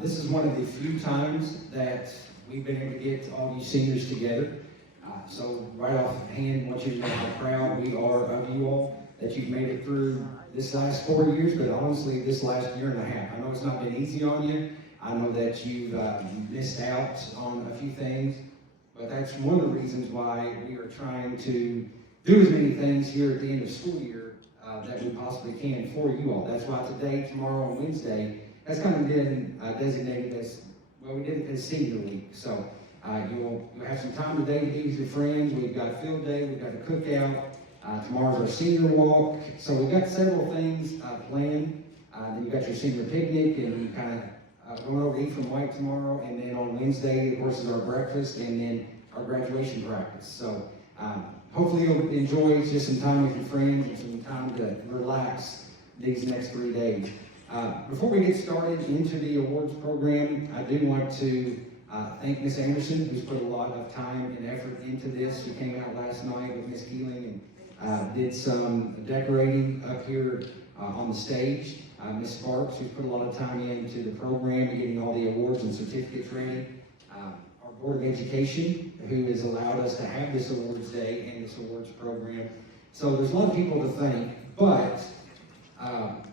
This is one of the few times that we've been able to get all you seniors together. So right off hand, I want you to know how proud we are of you all, that you've made it through this last 4 years, but honestly, this last year and a half. I know it's not been easy on you. I know that you've missed out on a few things, but that's one of the reasons why we are trying to do as many things here at the end of school year that we possibly can for you all. That's why today, tomorrow, and Wednesday has kind of been designated as, well, we did it as Senior Week. So you'll have some time today to be with your friends. We've got field day, we've got a cookout. Tomorrow's our senior walk. So we've got several things planned. Then you've got your senior picnic, and you kind of going over to Eat from White tomorrow. And then on Wednesday, of course, is our breakfast, and then our graduation practice. So hopefully you'll enjoy just some time with your friends and some time to relax these next 3 days. Before we get started into the awards program, I do want to thank Miss Anderson, who's put a lot of time and effort into this. She came out last night with Miss Keeling and did some decorating up here on the stage. Miss Sparks, who's put a lot of time into the program and getting all the awards and certificates ready. Our Board of Education, who has allowed us to have this awards day and this awards program. So there's a lot of people to thank, but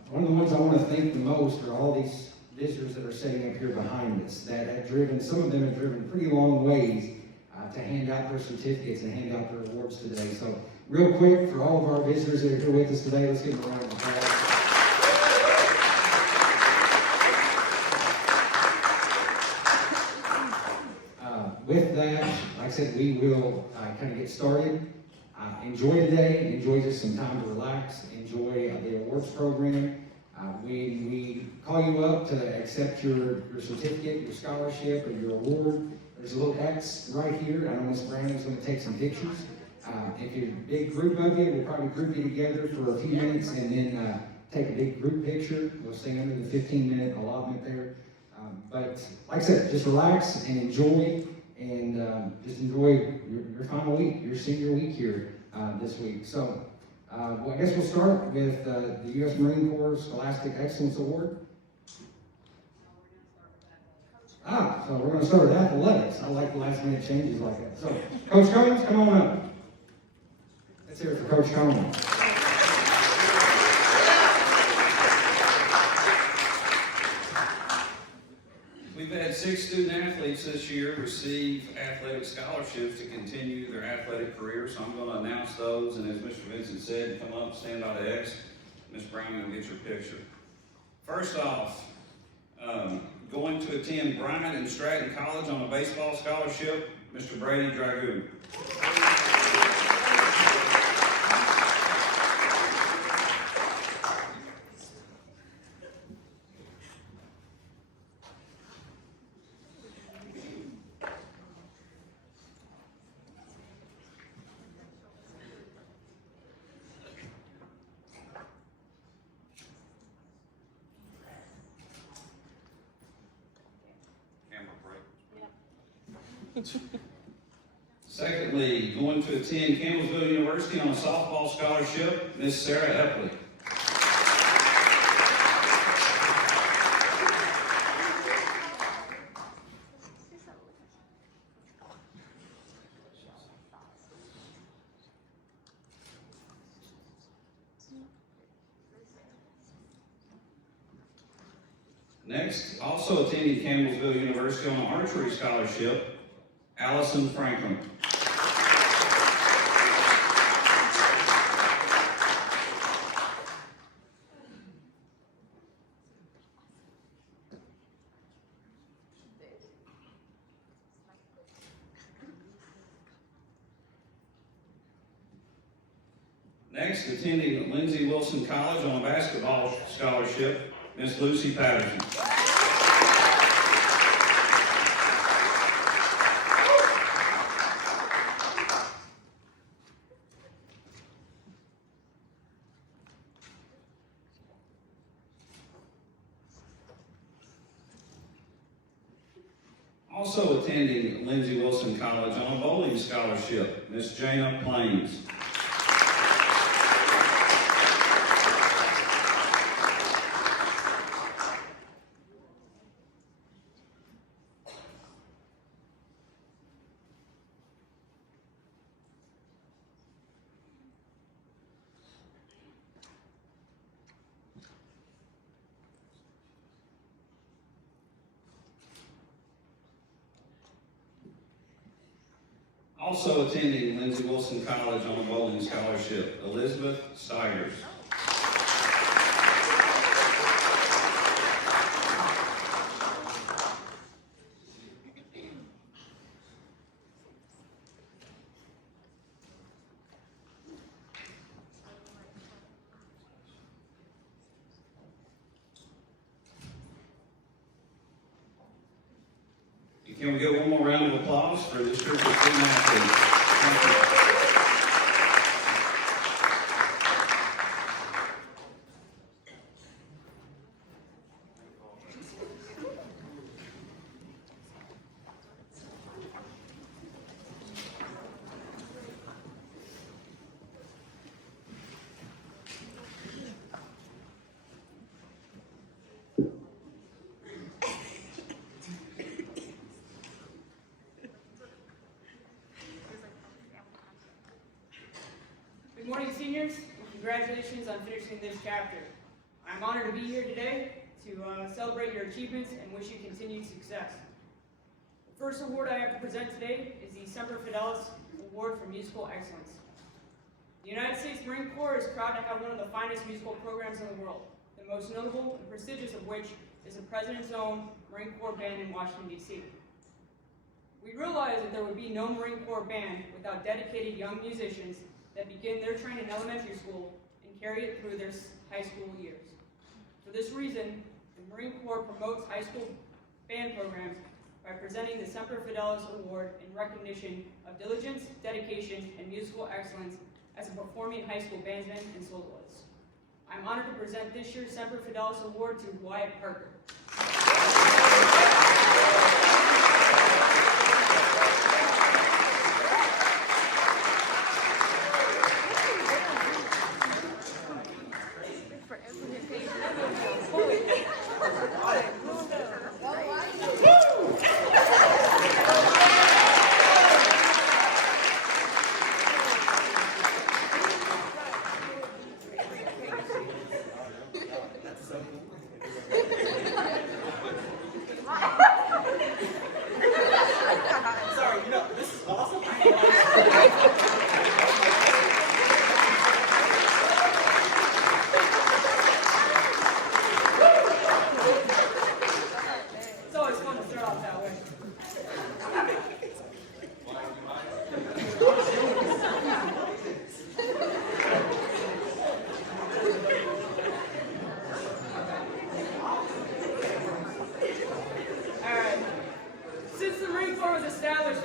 one of the ones I want to thank the most are all these visitors that are sitting up here behind us that have driven, some of them have driven pretty long ways to hand out their certificates and hand out their awards today. So real quick, for all of our visitors that are here with us today, let's give them a round of applause. With that, like I said, we will kind of get started. Enjoy today, enjoy just some time to relax, enjoy the awards program. We call you up to accept your certificate, your scholarship, or your award. There's a little X right here. I know Ms. Brandon's going to take some pictures. If you're a big group of you, we'll probably group you together for a few minutes and then take a big group picture. We'll stay under the 15-minute allotment there. But like I said, just relax and enjoy, and just enjoy your final week, your senior week here this week. So well, I guess we'll start with the U.S. Marine Corps Scholastic Excellence Award. So we're going to start with athletics. I like last minute changes like that. So, Coach Combs, come on up. Let's hear it for Coach Combs. We've had 6 student athletes this year receive athletic scholarships to continue their athletic career, so I'm going to announce those, and as Mr. Vincent said, come up, stand by the X. Ms. Brown will get your picture. First off, going to attend Bryant and Stratton College on a baseball scholarship, Mr. Brady Dragoon. Secondly, going to attend Campbellsville University on a softball scholarship, Miss Sarah Epley. Next, also attending Campbellsville University on an archery scholarship, Allison Franklin. Next, attending Lindsey Wilson College on a basketball scholarship, Miss Lucy Patterson. Also attending Lindsey Wilson College on a bowling scholarship, Miss Jana Plains. Also attending Lindsey Wilson College on a bowling scholarship, Elizabeth Stigers. Can we get one more round of applause for this group of student athletes? Thank you. Good morning, seniors, and congratulations on finishing this chapter. I'm honored to be here today to celebrate your achievements and wish you continued success. The first award I have to present today is the Semper Fidelis Award for Musical Excellence. The United States Marine Corps is proud to have one of the finest musical programs in the world, the most notable and prestigious of which is the President's own Marine Corps Band in Washington, D.C. We realized that there would be no Marine Corps band without dedicated young musicians that begin their training in elementary school and carry it through their high school years. For this reason, the Marine Corps promotes high school band programs by presenting the Semper Fidelis Award in recognition of diligence, dedication, and musical excellence as a performing high school bandsman and soloist. I'm honored to present this year's Semper Fidelis Award to Wyatt Parker.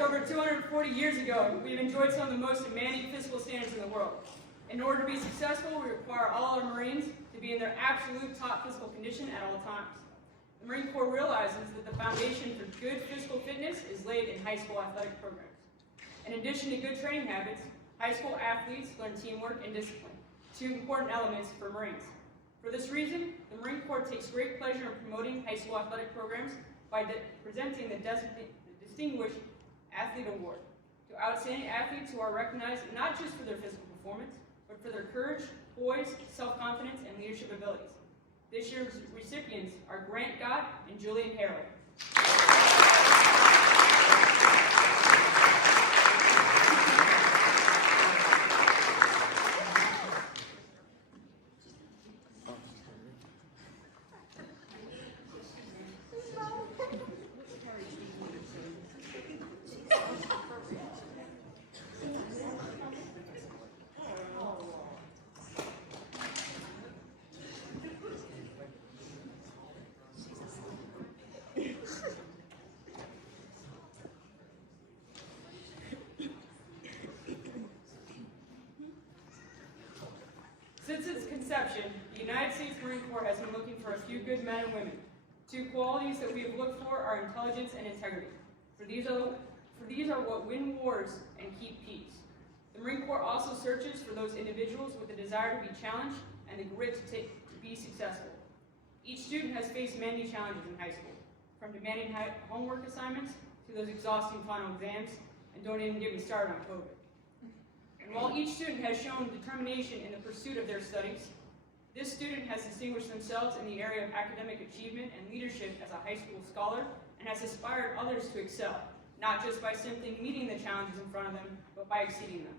Over 240 years ago, we've enjoyed some of the most demanding physical standards in the world. In order to be successful, we require all our Marines to be in their absolute top physical condition at all times. The Marine Corps realizes that the foundation for good physical fitness is laid in high school athletic programs. In addition to good training habits, high school athletes learn teamwork and discipline, two important elements for Marines. For this reason, the Marine Corps takes great pleasure in promoting high school athletic programs by presenting the Distinguished Athlete Award to outstanding athletes who are recognized not just for their physical performance, but for their courage, poise, self-confidence, and leadership abilities. This year's recipients are Grant Gott and Julian Harrell. Since its conception, the United States Marine Corps has been looking for a few good men and women. Two qualities that we have looked for are intelligence and integrity. For these are what win wars and keep peace. The Marine Corps also searches for those individuals with the desire to be challenged and the grit to be successful. Each student has faced many challenges in high school, from demanding homework assignments to those exhausting final exams, and don't even get me started on COVID. And while each student has shown determination in the pursuit of their studies, this student has distinguished themselves in the area of academic achievement and leadership as a high school scholar and has inspired others to excel, not just by simply meeting the challenges in front of them, but by exceeding them.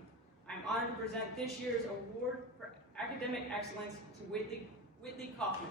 I'm honored to present this year's award for academic excellence to Whitley Kaufman.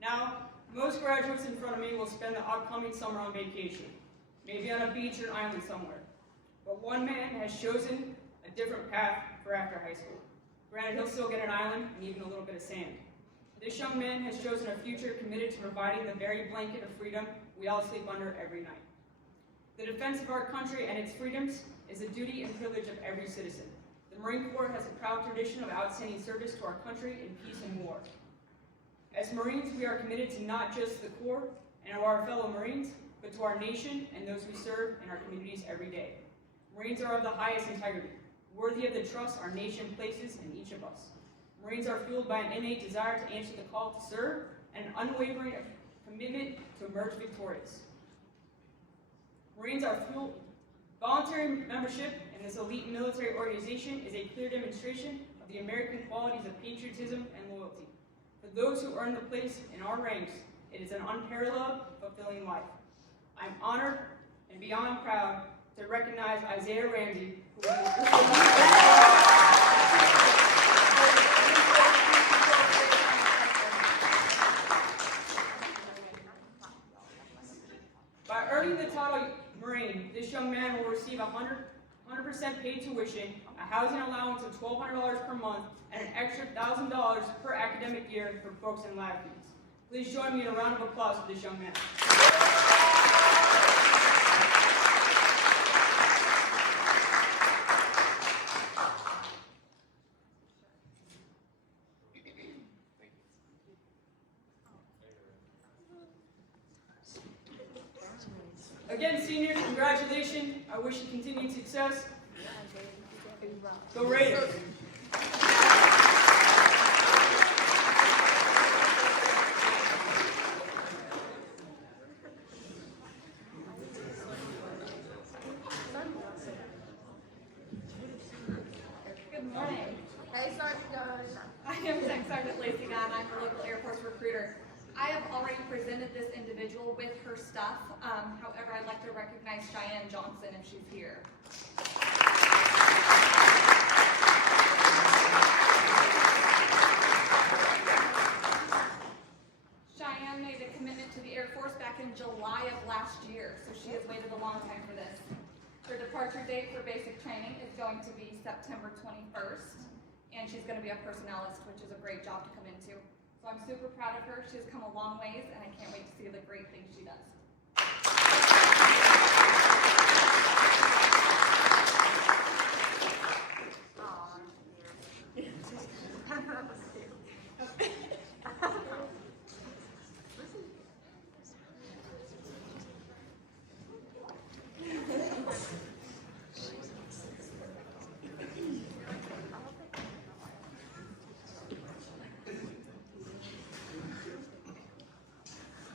Now, most graduates in front of me will spend the upcoming summer on vacation, maybe on a beach or an island somewhere. But one man has chosen a different path for after high school. Granted, he'll still get an island and even a little bit of sand. This young man has chosen a future committed to providing the very blanket of freedom we all sleep under every night. The defense of our country and its freedoms is a duty and privilege of every citizen. The Marine Corps has a proud tradition of outstanding service to our country in peace and war. As Marines, we are committed to not just the Corps and our fellow Marines, but to our nation and those we serve in our communities every day. Marines are of the highest integrity, worthy of the trust our nation places in each of us. Marines are fueled by an innate desire to answer the call to serve and an unwavering commitment to emerge victorious. Marines are fueled. Voluntary membership in this elite military organization is a clear demonstration of the American qualities of patriotism and loyalty. For those who earn the place in our ranks, it is an unparalleled, fulfilling life. I'm honored and beyond proud to recognize Isaiah Ramsey, who by earning the title Marine, this young man will receive 100% paid tuition, a housing allowance of $1,200 per month, and an extra $1,000 per academic year for books and lab fees. Please join me in a round of applause for this young man. Again, seniors, congratulations. I wish you continued success. Go Raiders! Good morning. Hey, Sergeant Gunn. I am Tech Sergeant Lacey Gunn. I'm a local Air Force recruiter. I have already presented this individual with her stuff. However, I'd like to recognize Cheyenne Johnson if she's here. Cheyenne made a commitment to the Air Force back in July of last year, so she has waited a long time for this. Her departure date for basic training is going to be September 21st, and she's going to be a personnelist, which is a great job to come into. So I'm super proud of her. She has come a long ways, and I can't wait to see the great things she does.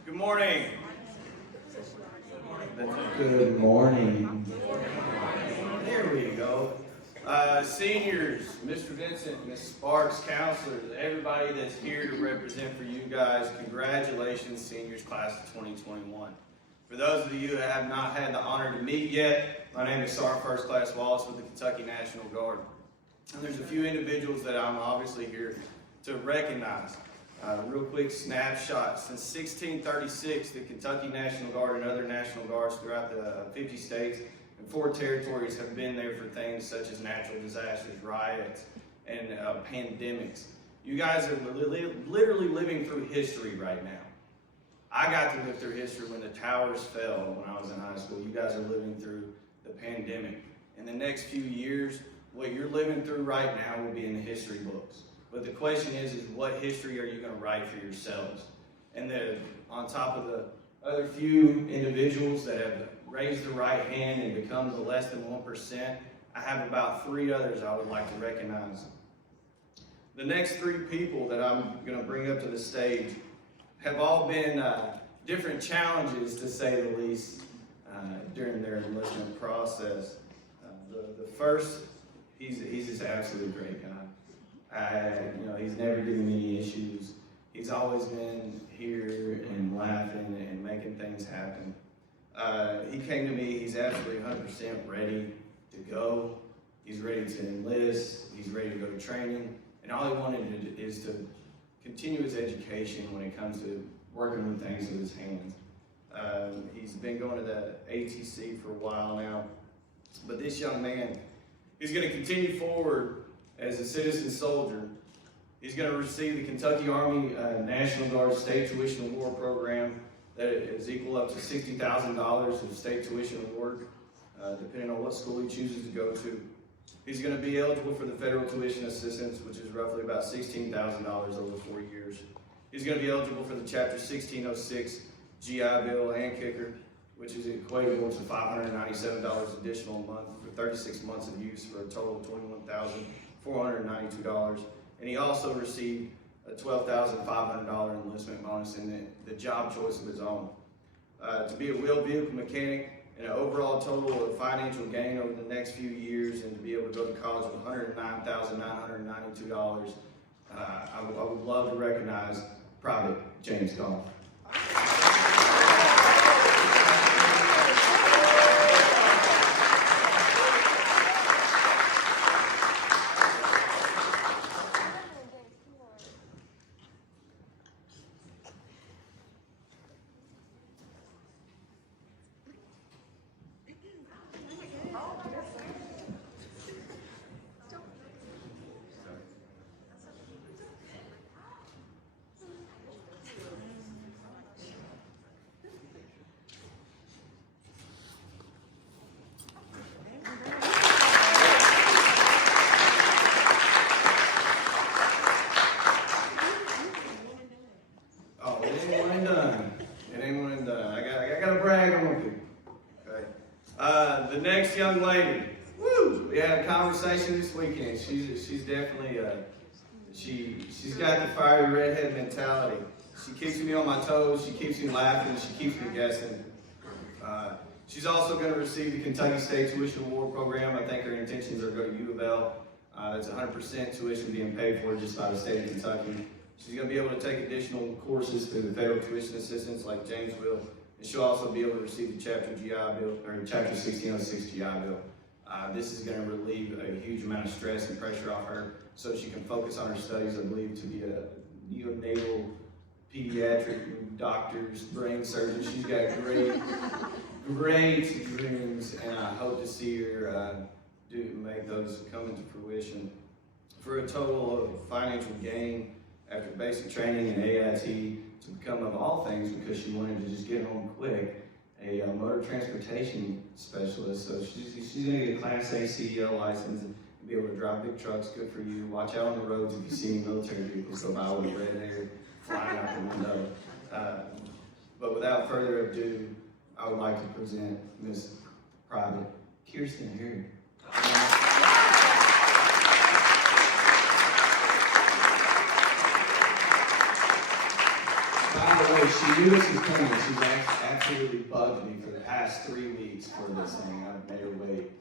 Good morning. Good morning. There we go. Seniors, Mr. Vincent, Ms. Sparks, counselors, everybody that's here to represent for you guys, congratulations, seniors class of 2021. For those of you that have not had the honor to meet yet, my name is Sergeant First Class Wallace with the Kentucky National Guard. And there's a few individuals that I'm obviously here to recognize. Real quick snapshot. Since 1636, the Kentucky National Guard and other National Guards throughout the 50 states and 4 territories have been there for things such as natural disasters, riots, and pandemics. You guys are literally living through history right now. I got to live through history when the towers fell when I was in high school. You guys are living through the pandemic. In the next few years, what you're living through right now will be in the history books. But the question is what history are you going to write for yourselves? And then on top of the other few individuals that have raised the right hand and become the less than 1%, I have about 3 others I would like to recognize. The next 3 people that I'm going to bring up to the stage have all been different challenges, to say the least, during their enlistment process. The first, he's just an absolutely great guy. He's never given me any issues. He's always been here and laughing and making things happen. He came to me, he's absolutely 100% ready to go. He's ready to enlist, he's ready to go to training, and all he wanted is to continue his education when it comes to working with things with his hands. He's been going to the ATC for a while now, but this young man, he's going to continue forward as a citizen soldier. He's going to receive the Kentucky Army National Guard State Tuition Award Program that is equal up to $60,000 of state tuition award, depending on what school he chooses to go to. He's going to be eligible for the federal tuition assistance, which is roughly about $16,000 over 4 years. He's going to be eligible for the Chapter 1606 GI Bill and Kicker, which is equatable to $597 additional a month for 36 months of use, for a total of $21,492. And he also received a $12,500 enlistment bonus in the job choice of his own. To be a wheel vehicle mechanic, and an overall total of financial gain over the next few years, and to be able to go to college with $109,992, I would love to recognize Private James Goff. The next young lady, woo! We had a conversation this weekend. She's definitely she's got the fiery redhead mentality. She keeps me on my toes. She keeps me laughing. She keeps me guessing. She's also going to receive the Kentucky State Tuition Award Program. I think her intentions are to go to U of L. That's 100% tuition being paid for just by the state of Kentucky. She's going to be able to take additional courses through the federal tuition assistance like James will. And she'll also be able to receive the Chapter GI Bill, or Chapter 1606 GI Bill. This is going to relieve a huge amount of stress and pressure off her, so she can focus on her studies. I believe to be a neonatal pediatric doctor's brain surgeon. She's got great dreams, and I hope to see her make those come into fruition. For a total of financial gain after basic training and AIT, to become, of all things, because she wanted to just get home quick, a motor transportation specialist. So she's going to get a Class A CDL license and be able to drive big trucks. Good for you. Watch out on the roads if you see any military vehicles go by with red air flying out the window. But without further ado, I would like to present Miss Private Kirsten Harry. By the way, she knew this was coming. She's absolutely bugged me for the past 3 weeks for this thing. I've made her wait.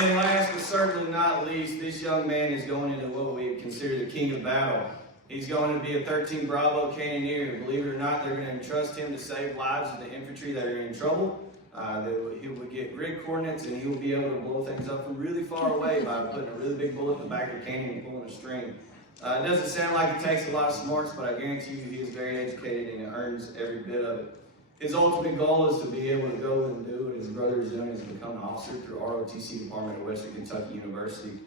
And last but certainly not least, this young man is going into what we consider the king of battle. He's going to be a 13 Bravo Cannoneer. Believe it or not, they're going to entrust him to save lives of the infantry that are in trouble. He will get grid coordinates, and he will be able to blow things up from really far away by putting a really big bullet in the back of the cannon and pulling a string. It doesn't sound like it takes a lot of smarts, but I guarantee you he is very educated and earns every bit of it. His ultimate goal is to be able to go and do what his brother is doing, is become an officer through ROTC Department at Western Kentucky University.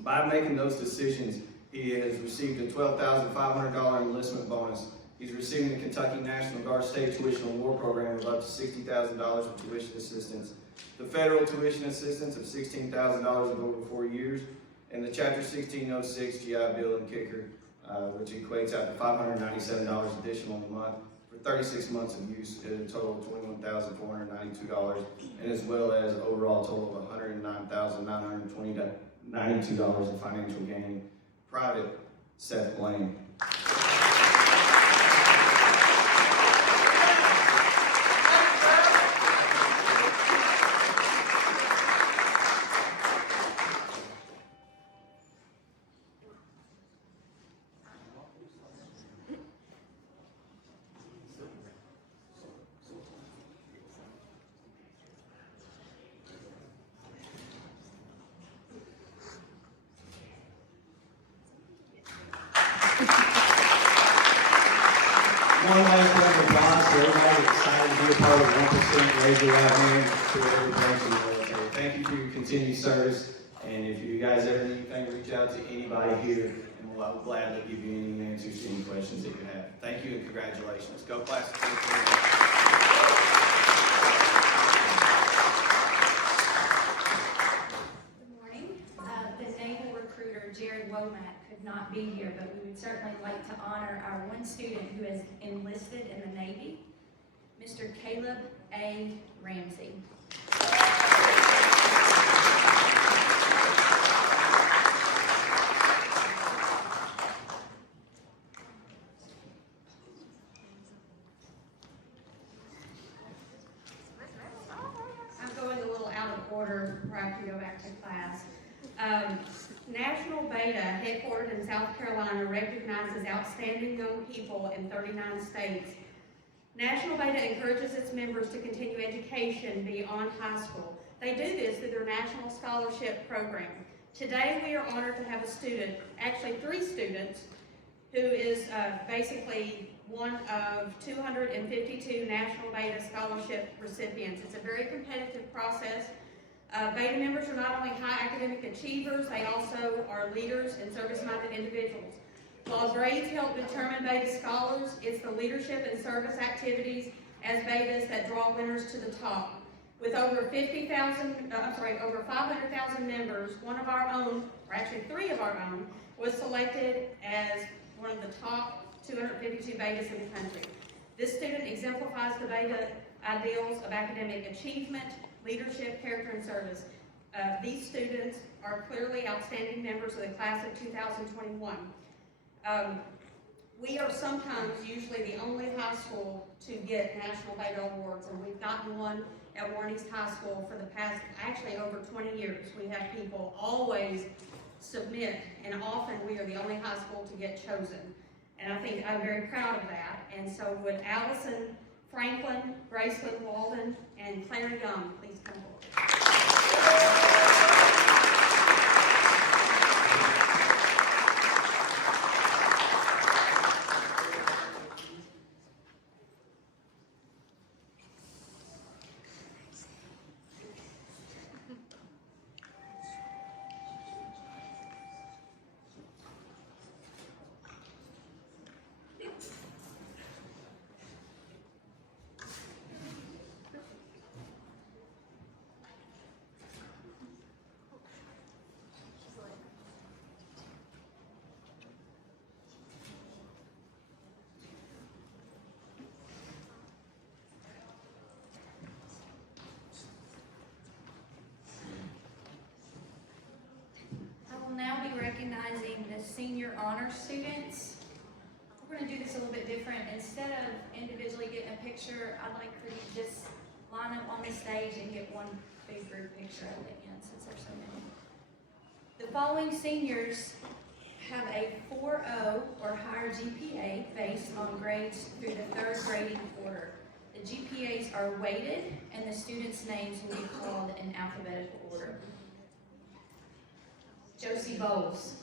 By making those decisions, he has received a $12,500 enlistment bonus. He's receiving the Kentucky National Guard State Tuition Award Program of up to $60,000 of tuition assistance, the federal tuition assistance of $16,000 over 4 years, and the Chapter 1606 GI Bill and kicker, which equates out to $597 additional a month for 36 months of use at a total of $21,492, and as well as overall total of $109,992 in financial gain. Private Seth Blaine. One last round of applause for everybody excited to be a part of 1%. Raise your right hand to every branch of the military. Thank you for your continued service. And if you guys ever need anything, reach out to anybody here, and I will gladly give you any answers to any questions that you have. Thank you and congratulations. Go class of 2021. Jared Womack could not be here, but we would certainly like to honor our one student who has enlisted in the Navy, Mr. Caleb A. Ramsey. I'm going a little out of order where I have to go back to class. National Beta, headquartered in South Carolina, recognizes outstanding young people in 39 states. National Beta encourages its members to continue education beyond high school. They do this through their National Scholarship Program. Today we are honored to have a student, actually 3 students, who is basically one of 252 National Beta Scholarship recipients. It's a very competitive process. Beta members are not only high academic achievers, they also are leaders and service-minded individuals. While grades help determine Beta scholars, it's the leadership and service activities as Betas that draw winners to the top. With over 500,000 members, one of our own, or actually 3 of our own, was selected as one of the top 252 Betas in the country. This student exemplifies the Beta ideals of academic achievement, leadership, character, and service. These students are clearly outstanding members of the class of 2021. We are sometimes usually the only high school to get National Beta Awards, and we've gotten one at Warren East High School for the past, actually over 20 years. We have people always submit, and often we are the only high school to get chosen. And I think I'm very proud of that. And so would Allison Franklin, Graceland Walden, and Claire Young please come forward. Now be recognizing the senior honor students. We're going to do this a little bit different. Instead of individually getting a picture, I'd like for you to just line up on the stage and get one big group picture at the end, since there's so many. The following seniors have a 4.0 or higher GPA based on grades through the 3rd grading quarter. The GPAs are weighted, and the students' names will be called in alphabetical order. Josie Bowles.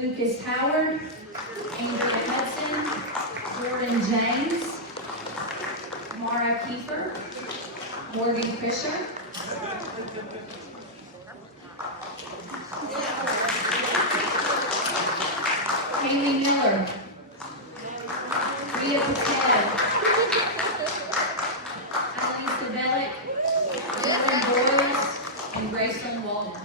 Lucas Howard, Andrea Hudson, Jordan James, Mara Kiefer, Morgan Fisher, Haley Miller, Rhea Patel, Eileen Sabelic, Dylan Boyles, and Graceland Walden.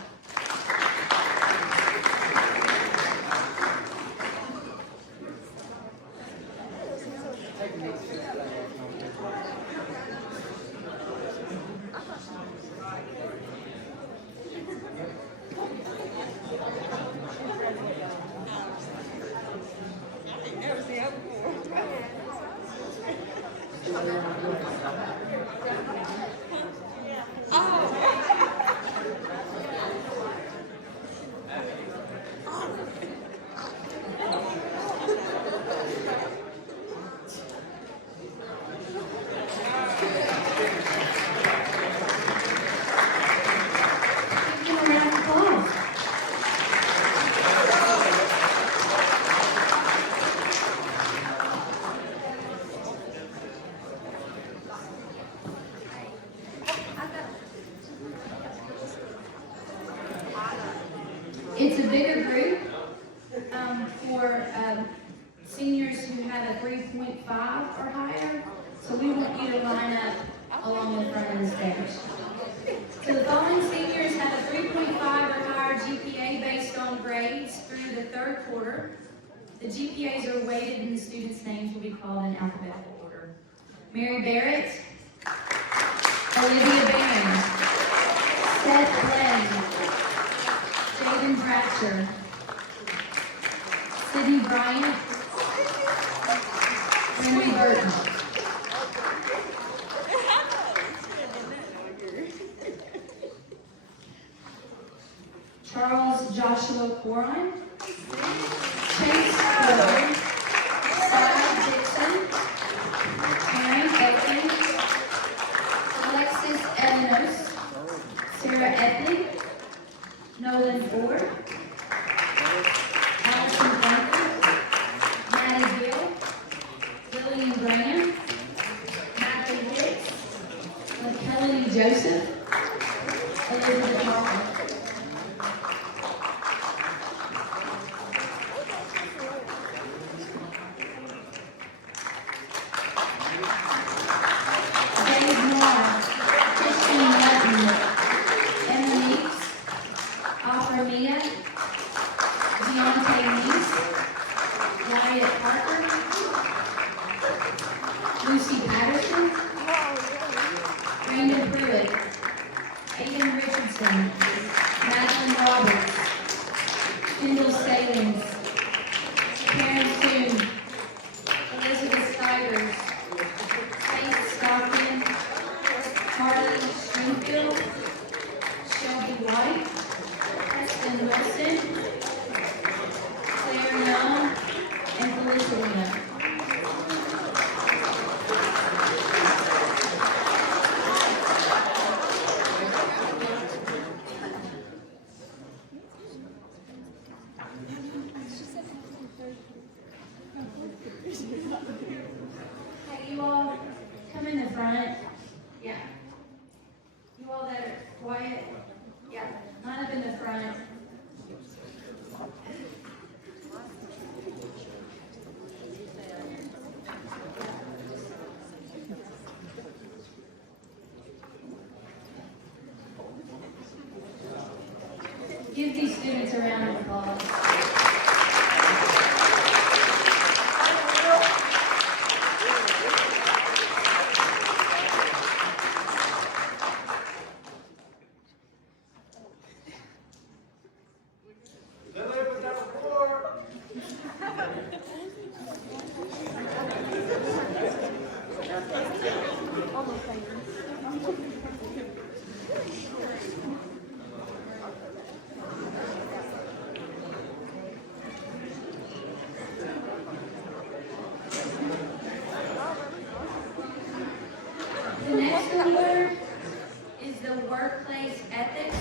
Give them a round of applause. It's a bigger group for seniors who have a 3.5 or higher, so we want you to line up along the front of the stage. So the following seniors have a 3.5 or higher GPA based on grades through the third quarter. The GPAs are weighted and the students' names will be called in alphabetical order. Mary Barrett, Olivia Barron, Seth Blaine, Jaden Bratcher, Sydney Bryant, Henry Burton. Charles Joshua Corin, Chase Ford, Sarah Dixon, Aaron Etling, Alexis Elenos, Sarah Etling, Nolan Ford, Allison Franklin, Maddie Gill, Lillian Graham, Natalie Hicks, McKelly Joseph, Elizabeth Walker. Dave Moore, Christine Martin, Emma Meeks, Offer Mia, Deontay Meeks, Wyatt Parker, Lucy Patterson, Brandon Pruitt, Aiden Richardson, Madeline Roberts, Kendall Salins, Karen Toon, Elizabeth Stigers, Faith Stockton, Harley Springfield, Shelby White, Preston Wilson, Claire Young, and Felicity Young. Hey, you all, come in the front. Yeah. You all that are quiet, yeah, line up in the front. Give these students a round of applause. The next award is the Workplace Ethics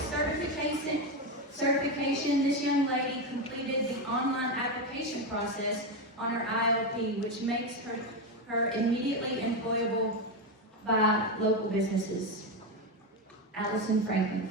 Certification. This young lady completed the online application process on her ILP, which makes her immediately employable by local businesses. Allison Franklin.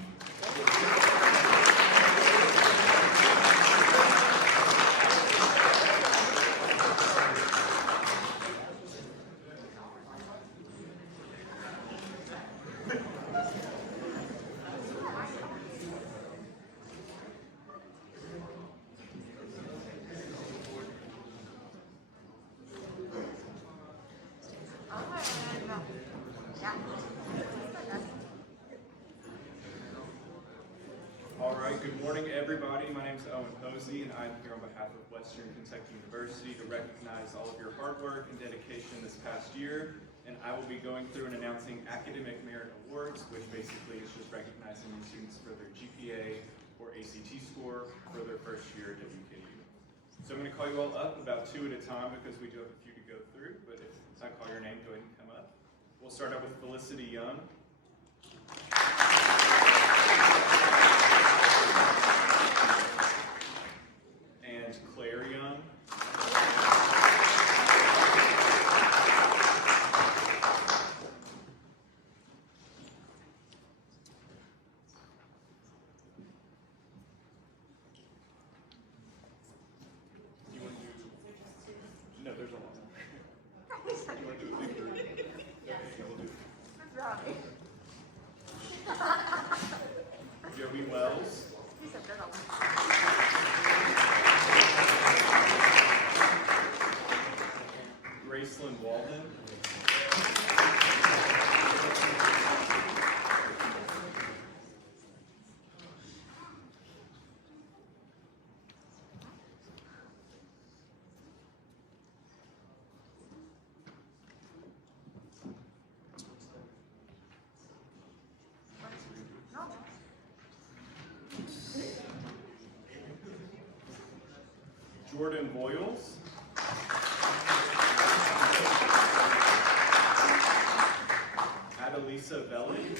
All right, good morning, everybody. My name is Owen Posey, and I'm here on behalf of Western Kentucky University to recognize all of your hard work and dedication this past year. And I will be going through and announcing Academic Merit Awards, which basically is just recognizing your students for their GPA or ACT score for their first year at WKU. So I'm going to call you all up about 2 at a time because we do have a few to go through, but if I call your name, go ahead and come up. We'll start out with Felicity Young. And Claire Young. You want to do? No, there's a lot more. You want to do a big group? Okay, we'll do it. Joey Wells. Graceland Walden. Jordan Boyles. Adelisa Belli.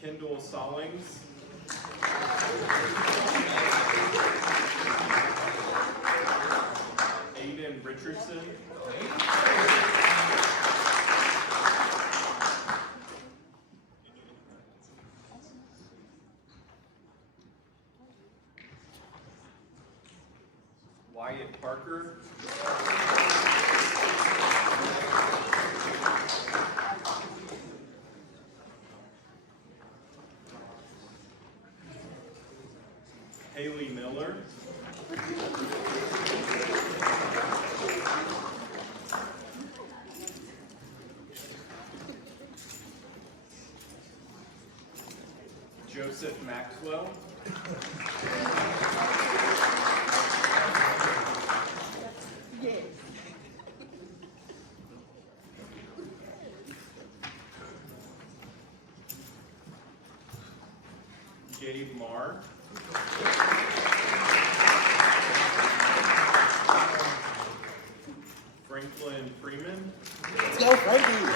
Kendall Sollings. Aiden Richardson. Wyatt Parker. Haley Miller. Joseph Maxwell. Gabe Marr. Franklin Freeman. Let's go, Frankie.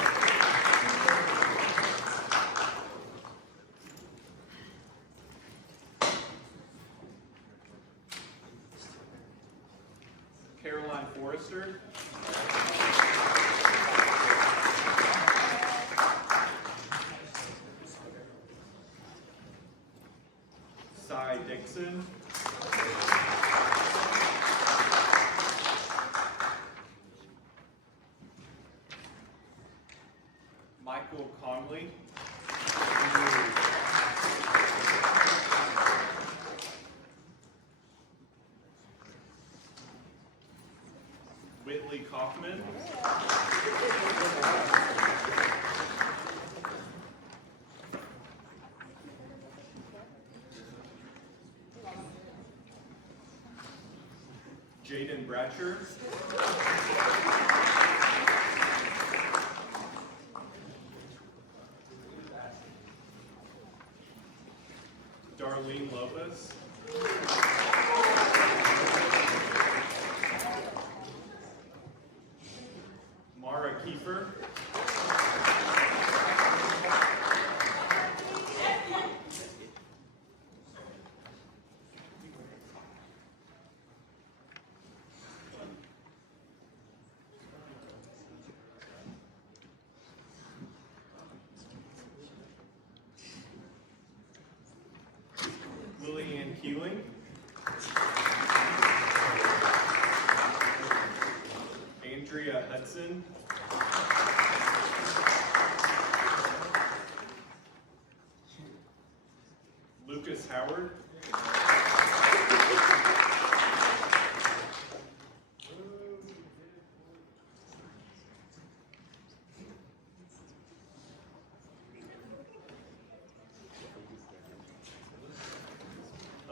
Caroline Forrester. Cy Dixon. Michael Conley. Whitley Kaufman. Jaden Bratcher. Darlene Lopez. Keeling. Andrea Hudson. Lucas Howard.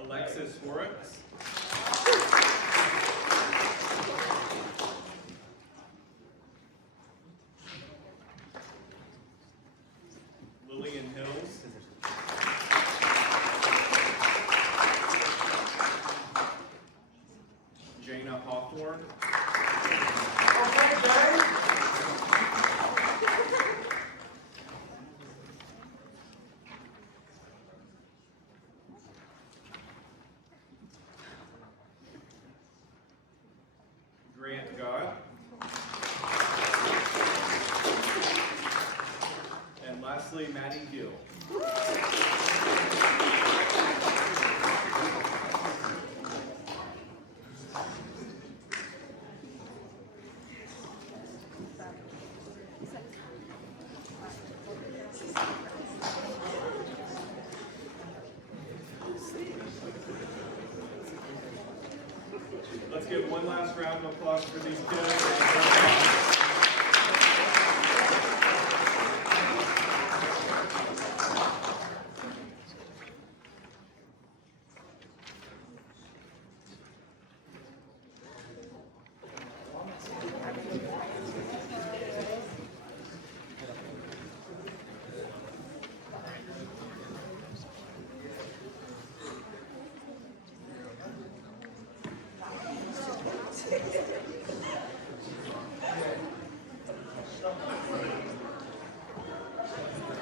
Alexis Horrocks. Lillian Hills. Jana Hawthorne. Grant God. And lastly, Maddie Gill. Let's give one last round of applause for these kids.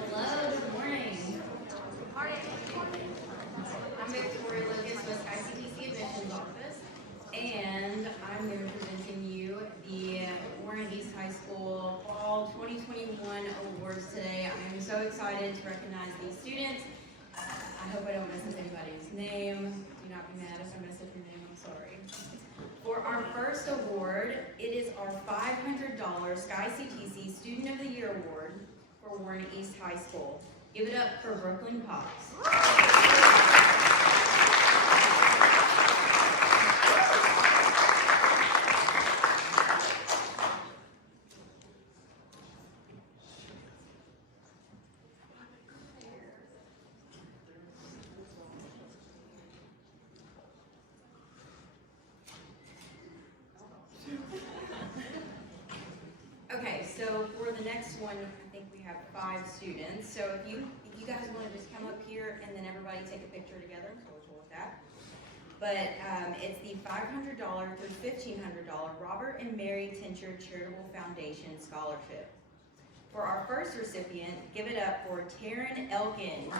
Hello, good morning. I'm Victoria Lucas with ICTC Admissions Office, and I'm here presenting you the Warren East High School Fall 2021 Awards today. I'm so excited to recognize these students. I hope I don't mess up anybody's name. Do not be mad if I mess up your name, I'm sorry. For our first award, it is our $500 Sky CTC Student of the Year Award for Warren East High School. Give it up for Brooklyn Cox. Okay, so for the next one, I think we have 5 students. So if you guys want to just come up here and then everybody take a picture together, so we'll go with that. But it's the $500 through $1,500 Robert and Mary Tincher Charitable Foundation Scholarship. For our first recipient, give it up for Taryn Elkin.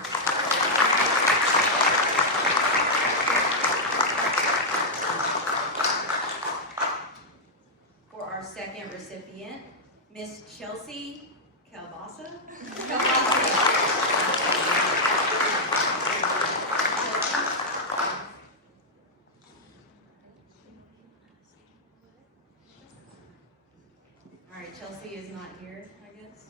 For our second recipient, Miss Chelsea Calbasa. All right, Chelsea is not here, I guess.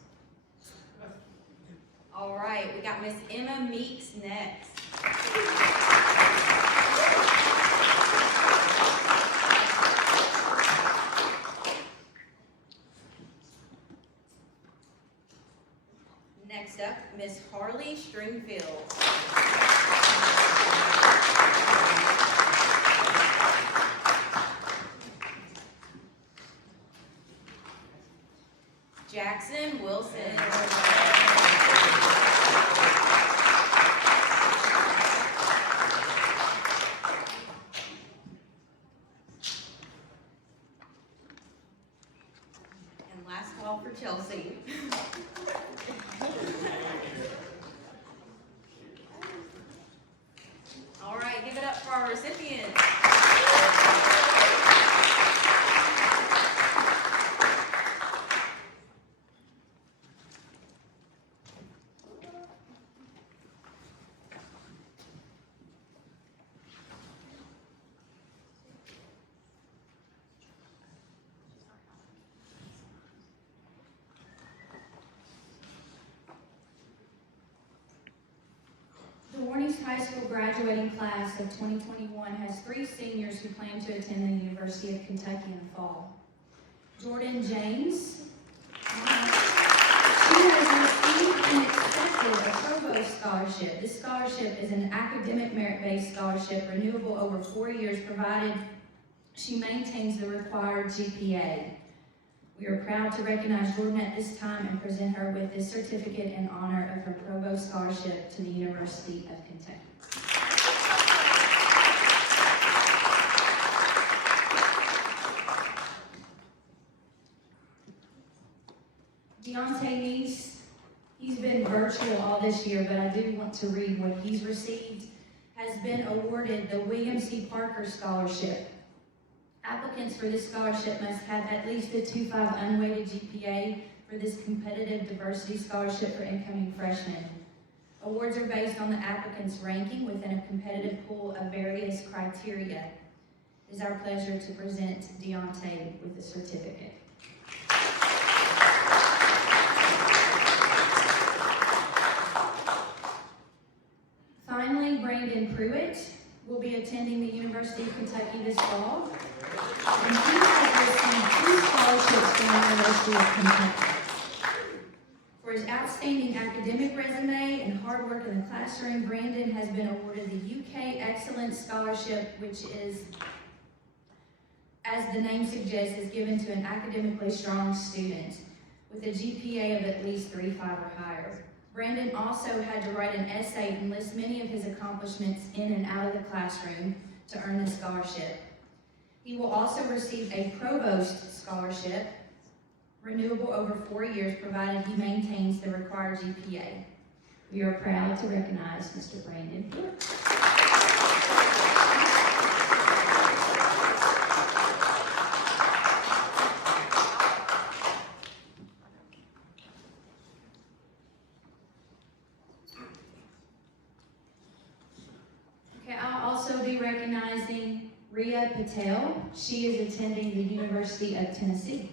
All right, we got Miss Emma Meeks next. Next up, Miss Harley Stringfield. Jackson Wilson. And last call for Chelsea. All right, give it up for our recipient. Williams High School graduating class of 2021 has 3 seniors who plan to attend the University of Kentucky in the fall. Jordan James. She has received and accepted a Provost Scholarship. This scholarship is an academic merit-based scholarship renewable over 4 years, provided she maintains the required GPA. We are proud to recognize Jordan at this time and present her with this certificate in honor of her Provost Scholarship to the University of Kentucky. Deontay Neese, he's been virtual all this year, but I do want to read what he's received. Has been awarded the William C. Parker Scholarship. Applicants for this scholarship must have at least a 2.5 unweighted GPA for this competitive diversity scholarship for incoming freshmen. Awards are based on the applicant's ranking within a competitive pool of various criteria. It is our pleasure to present Deontay with the certificate. Finally, Brandon Pruitt will be attending the University of Kentucky this fall. And he has received 2 scholarships from the University of Kentucky. For his outstanding academic resume and hard work in the classroom, Brandon has been awarded the UK Excellence Scholarship, which is, as the name suggests, is given to an academically strong student with a GPA of at least 3.5 or higher. Brandon also had to write an essay and list many of his accomplishments in and out of the classroom to earn the scholarship. He will also receive a Provost Scholarship, renewable over 4 years, provided he maintains the required GPA. We are proud to recognize Mr. Brandon Pruitt. I'll also be recognizing Rhea Patel. She is attending the University of Tennessee.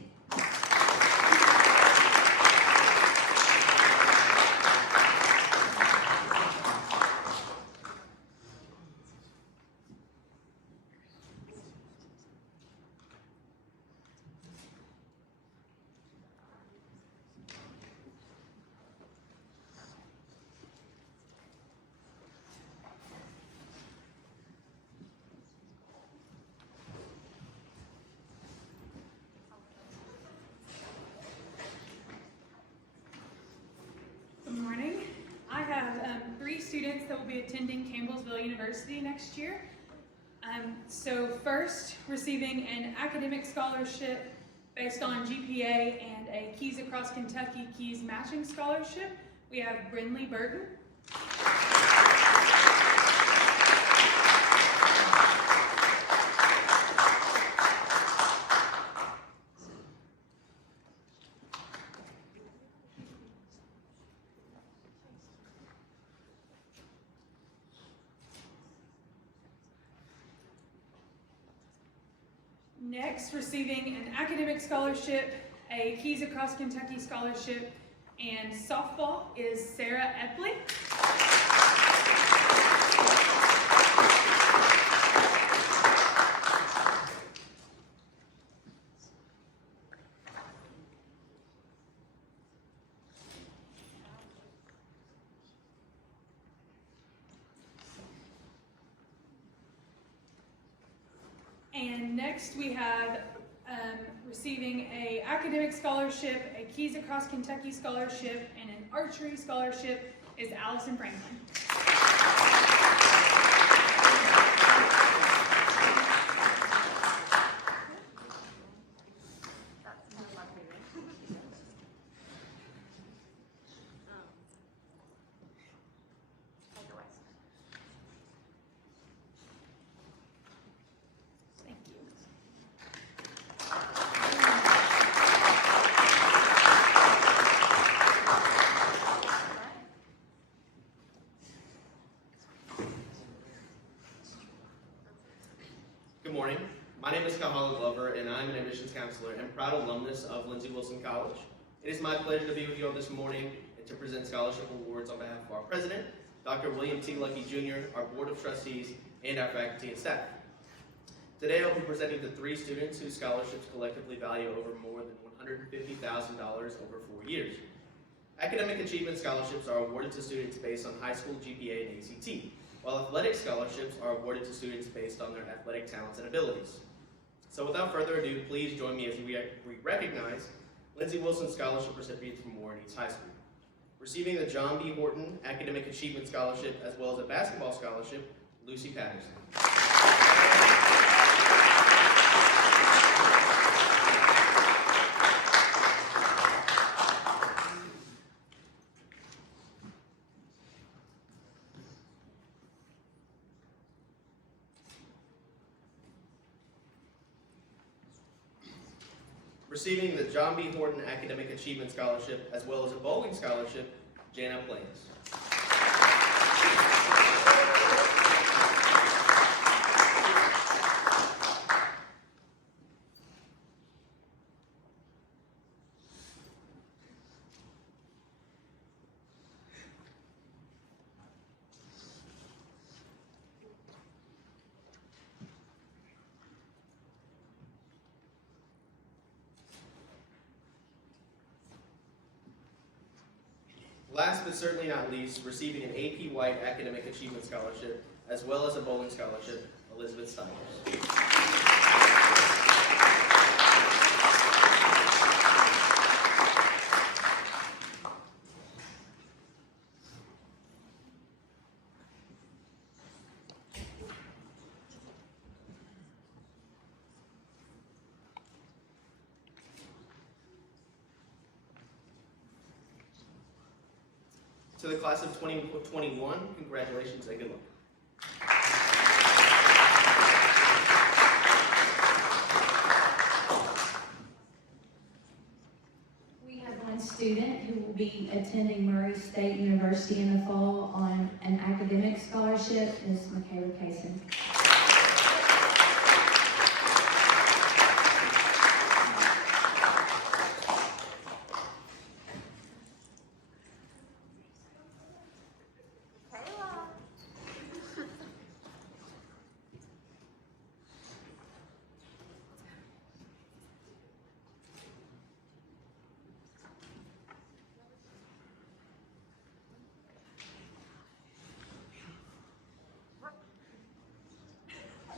Students that will be attending Campbellsville University next year. So first, receiving an academic scholarship based on GPA and a Keys Across Kentucky Keys matching scholarship, we have Brindley Burton. Next, receiving an academic scholarship, a Keys Across Kentucky scholarship, and softball is Sarah Epley. And next we have receiving a academic scholarship, a Keys Across Kentucky scholarship, and an archery scholarship is Allison Franklin. Good morning. My name is Kahala Glover, and I'm an admissions counselor and proud alumnus of Lindsey Wilson College. It is my pleasure to be with you all this morning and to present scholarship awards on behalf of our president, Dr. William T. Lucky Jr., our Board of Trustees, and our faculty and staff. Today I'll be presenting to 3 students whose scholarships collectively value over more than $150,000 over 4 years. Academic achievement scholarships are awarded to students based on high school GPA and ACT, while athletic scholarships are awarded to students based on their athletic talents and abilities. So without further ado, please join me as we recognize Lindsay Wilson Scholarship recipients from Warren East High School. Receiving the John B. Horton Academic Achievement Scholarship as well as a basketball scholarship, Lucy Patterson. Receiving the John B. Horton Academic Achievement Scholarship as well as a bowling scholarship, Jana Plains. Last but certainly not least, receiving an AP White Academic Achievement Scholarship, as well as a bowling scholarship, Elizabeth Steiners. To the class of 2021, congratulations and good luck. We have one student who will be attending Murray State University in the fall on an academic scholarship, Ms. Michaela Kaysen.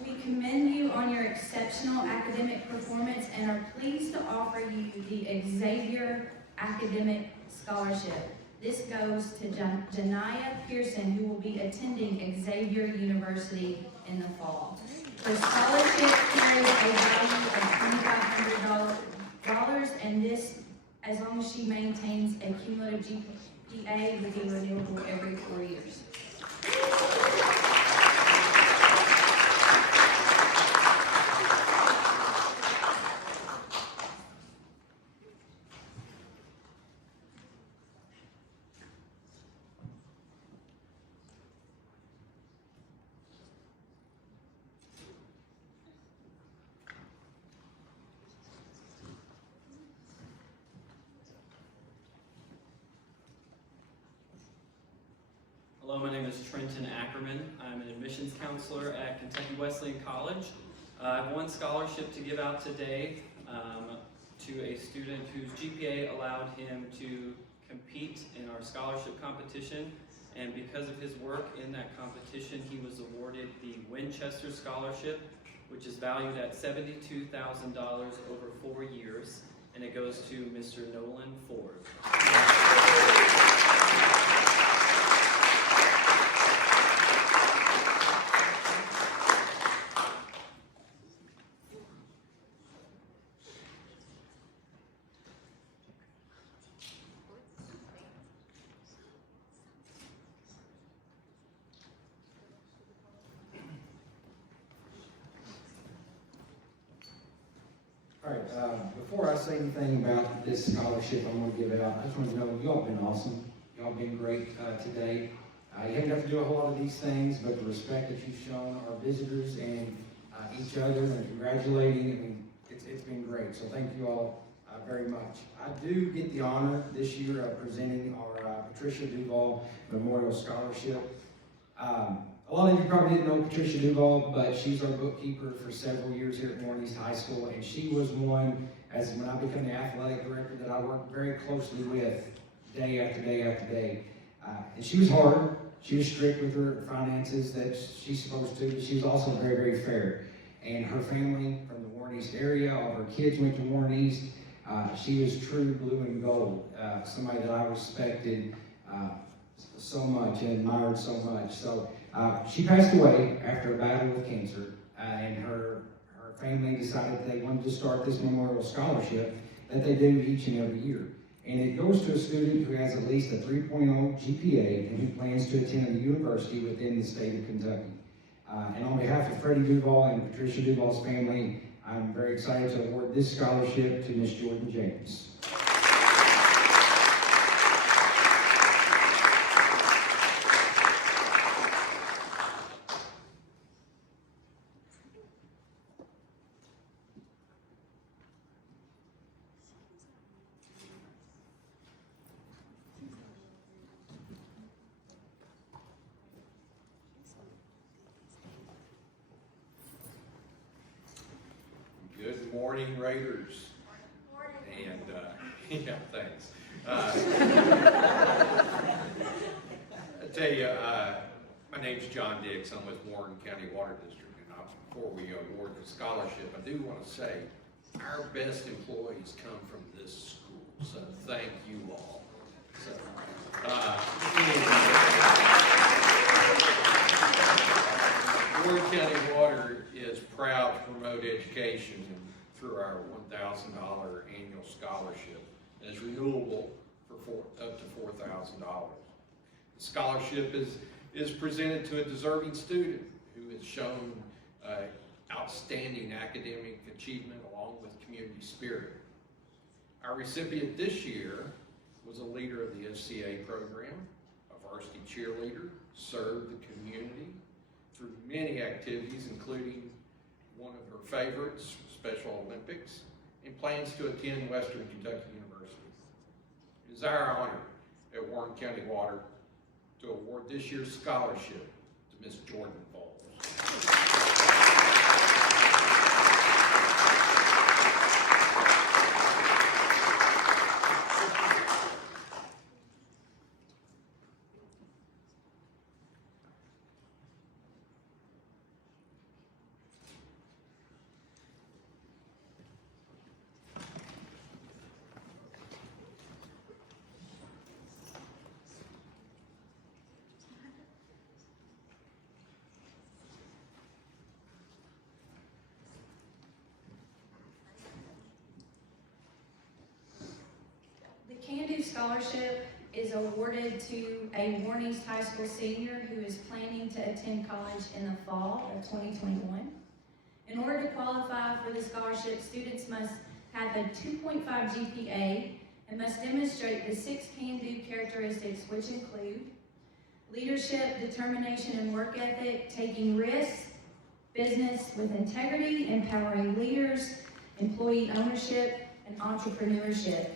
We commend you on your exceptional academic performance and are pleased to offer you the Xavier Academic Scholarship. This goes to Janiyah Pearson, who will be attending Xavier University in the fall. Her scholarship carries a value of $2,500, and this, as long as she maintains a cumulative GPA, will be renewable every 4 years. Hello, my name is Trenton Ackerman. I'm an admissions counselor at Kentucky Wesleyan College. I have one scholarship to give out today to a student whose GPA allowed him to compete in our scholarship competition, and because of his work in that competition, he was awarded the Winchester Scholarship, which is valued at $72,000 over 4 years, and it goes to Mr. Nolan Ford. All right, before I say anything about this scholarship I'm going to give it out, I just want to know y'all been awesome. Y'all been great today. You haven't got to do a whole lot of these things, but the respect that you've shown our visitors and each other and congratulating, I mean, it's been great. So thank you all very much. I do get the honor this year of presenting our Patricia Duval Memorial Scholarship. A lot of you probably didn't know Patricia Duval, but she's our bookkeeper for several years here at Warren East High School, and she was one, as when I became the athletic director, that I worked very closely with day after day after day. And she was hard. She was strict with her finances that she's supposed to, but she was also very, very fair. And her family from the Warren East area, all of her kids went to Warren East. She was true blue and gold, somebody that I respected so much and admired so much. So she passed away after a battle with cancer, and her family decided they wanted to start this memorial scholarship that they do each and every year. And it goes to a student who has at least a 3.0 GPA and who plans to attend a university within the state of Kentucky. And on behalf of Freddie Duval and Patricia Duval's family, I'm very excited to award this scholarship to Miss Jordan James. Good morning, Raiders. And, yeah, thanks. I tell you, my name's John Dix. I'm with Warren County Water District. And before we award the scholarship, I do want to say our best employees come from this school. So thank you all. So, Warren County Water is proud to promote education through our $1,000 annual scholarship that is renewable for up to $4,000. The scholarship is presented to a deserving student who has shown outstanding academic achievement along with community spirit. Our recipient this year was a leader of the FCA program, a varsity cheerleader, served the community through many activities, including one of her favorites, Special Olympics, and plans to attend Western Kentucky University. It is our honor at Warren County Water to award this year's scholarship to Miss Jordan Bowles. Scholarship is awarded to a Warren East High School senior who is planning to attend college in the fall of 2021. In order to qualify for the scholarship, students must have a 2.5 GPA and must demonstrate the 6 can-do characteristics, which include leadership, determination, and work ethic, taking risks, business with integrity, empowering leaders, employee ownership, and entrepreneurship.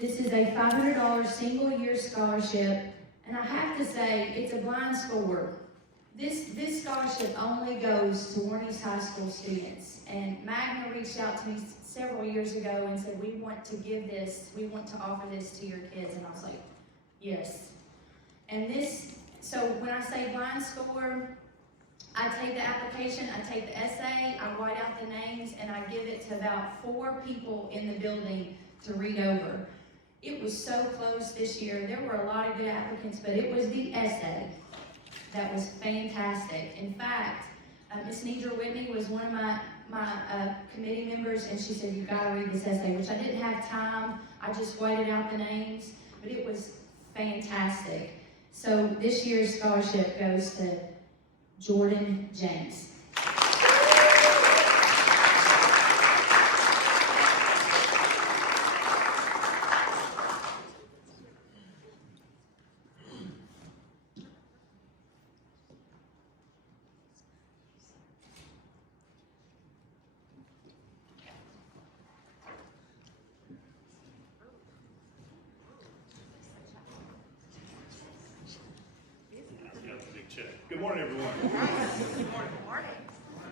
This is a $500 single-year scholarship, and I have to say, it's a blind score. This scholarship only goes to Warren East High School students, and Magna reached out to me several years ago and said, we want to offer this to your kids, and I was like, yes. And so when I say blind score, I take the application, I take the essay, I write out the names, and I give it to about 4 people in the building to read over. It was so close this year. There were a lot of good applicants, but it was the essay that was fantastic. In fact, Miss Nidra Whitney was one of my committee members, and she said, you gotta read this essay, which I didn't have time. I just whited out the names, but it was fantastic. So this year's scholarship goes to Jordan James. morning, everyone. Good morning.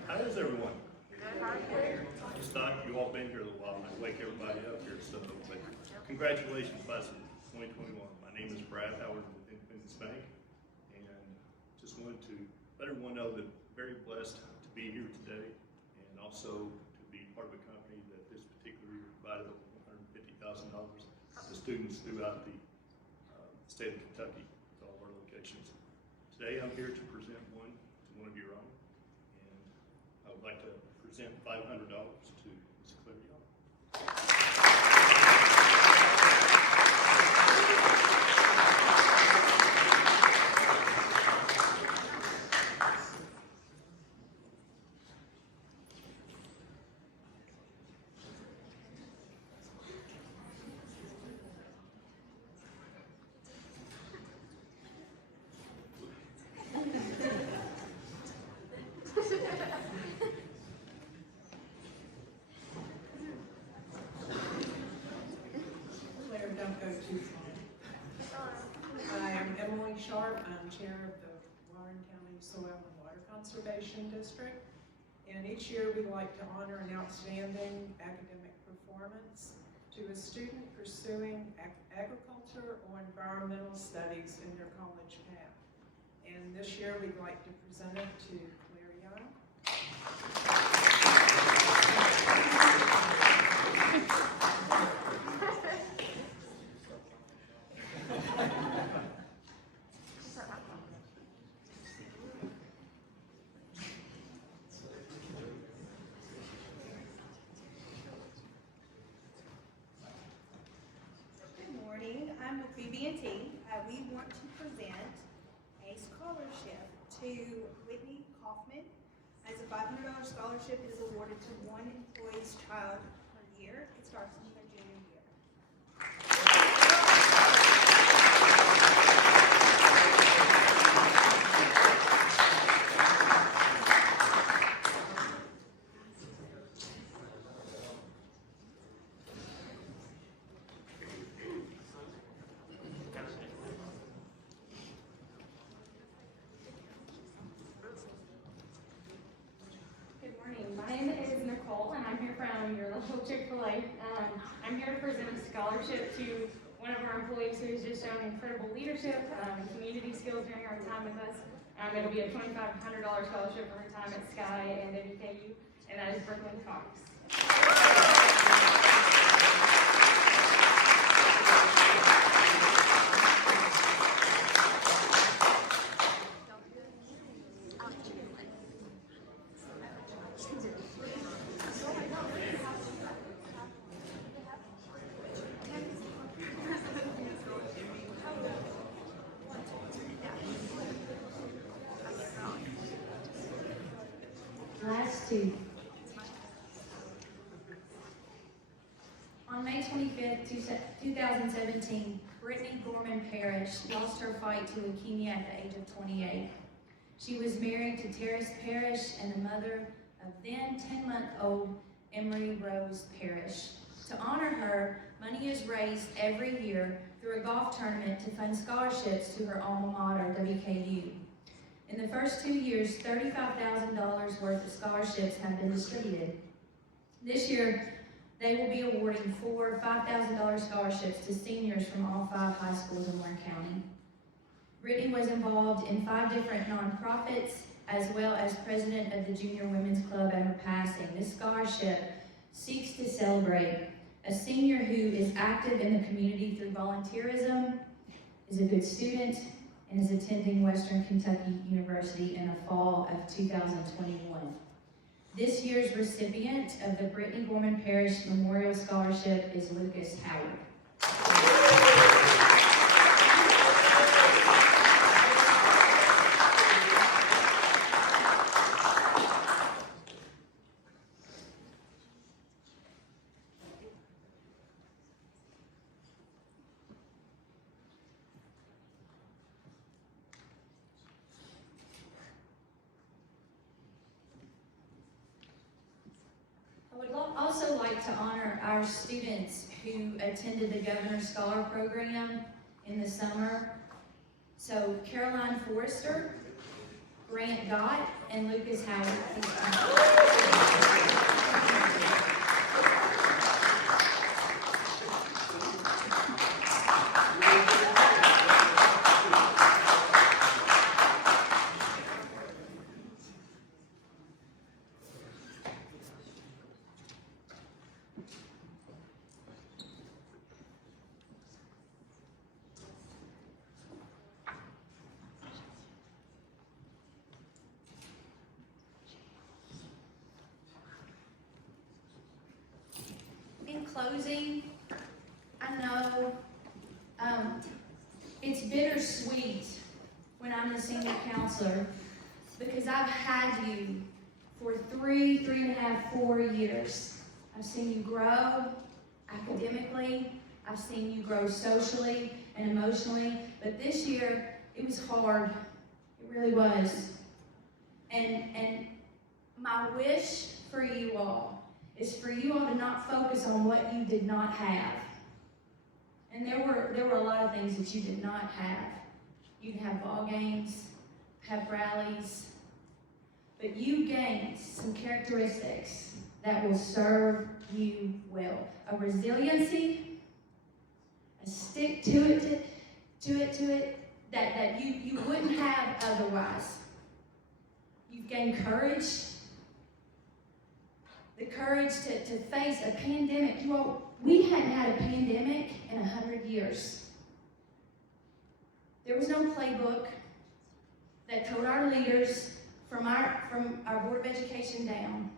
How is everyone? Good, how are you? It's not, you all been here a little while, and I wake everybody up here, so, but congratulations, class of 2021. My name is Brad Howard with Independence Bank, and just wanted to let everyone know that I'm very blessed to be here today, and also to be part of a company that this particular year provided over $150,000 to students throughout the state of Kentucky, to all of our locations. Today, I'm here to present one to one of your own, and I would like to present $500 to Ms. Claire Young. Claire, don't go too far. I'm Emily Sharp. I'm chair of the Warren County Soil and Water Conservation District. And each year we like to honor an outstanding academic performance to a student pursuing agriculture or environmental studies in their college path. And this year we'd like to present it to Claire Young. Good morning, I'm with BB&T. We want to present a scholarship to Whitney Kaufman. As a $500 scholarship is awarded to one employee's child per year. It starts in their junior year. Good morning. My name is Nicole, and I'm here from your local Chick-fil-A. I'm here to present a scholarship to one of our employees who has just shown incredible leadership and community skills during her time with us. It'll be a $2,500 scholarship for her time at Sky and WKU, and that is Brooklyn Cox. Last two. On May 25th, 2017, Brittany Gorman Parrish lost her fight to leukemia at the age of 28. She was married to Terrace Parrish and the mother of then 10-month-old Emery Rose Parrish. To honor her, money is raised every year through a golf tournament to fund scholarships to her alma mater, WKU. In the first 2 years, $35,000 worth of scholarships have been distributed. This year, they will be awarding 4 $5,000 scholarships to seniors from all 5 high schools in Warren County. Brittany was involved in 5 different nonprofits, as well as president of the Junior Women's Club at her passing. This scholarship seeks to celebrate a senior who is active in the community through volunteerism, is a good student, and is attending Western Kentucky University in the fall of 2021. This year's recipient of the Brittany Gorman Parrish Memorial Scholarship is Lucas Howard. I would also like to honor our students who attended the Governor's Scholar Program in the summer. So Caroline Forrester, Grant Gott, and Lucas Howard. In closing, I know it's bittersweet when I'm the senior counselor because I've had you for 3.5, 4 years. I've seen you grow academically, I've seen you grow socially and emotionally, but this year it was hard. It really was. And my wish for you all is for you all to not focus on what you did not have. And there were a lot of things that you did not have. You didn't have ball games, pep rallies, but you gained some characteristics that will serve you well. A resiliency, a stick to it that you wouldn't have otherwise. You've gained courage. The courage to face a pandemic. You all, we hadn't had a pandemic in 100 years. There was no playbook that told our leaders from our Board of Education down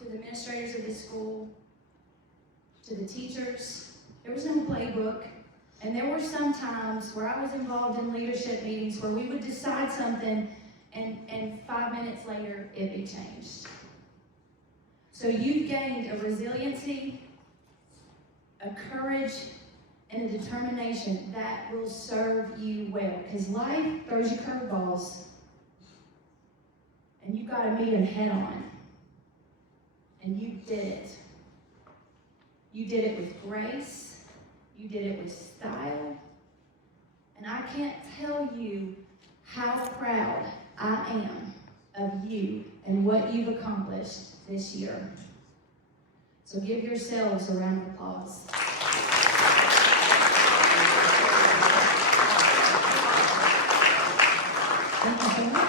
to the administrators of the school, to the teachers. There was no playbook. And there were some times where I was involved in leadership meetings where we would decide something and 5 minutes later it be changed. So you've gained a resiliency, a courage, and a determination that will serve you well. Because life throws you curveballs, and you've got to meet them head on. And you did it. You did it with grace. You did it with style. And I can't tell you how proud I am of you and what you've accomplished this year. So give yourselves a round of applause. Thank you so much.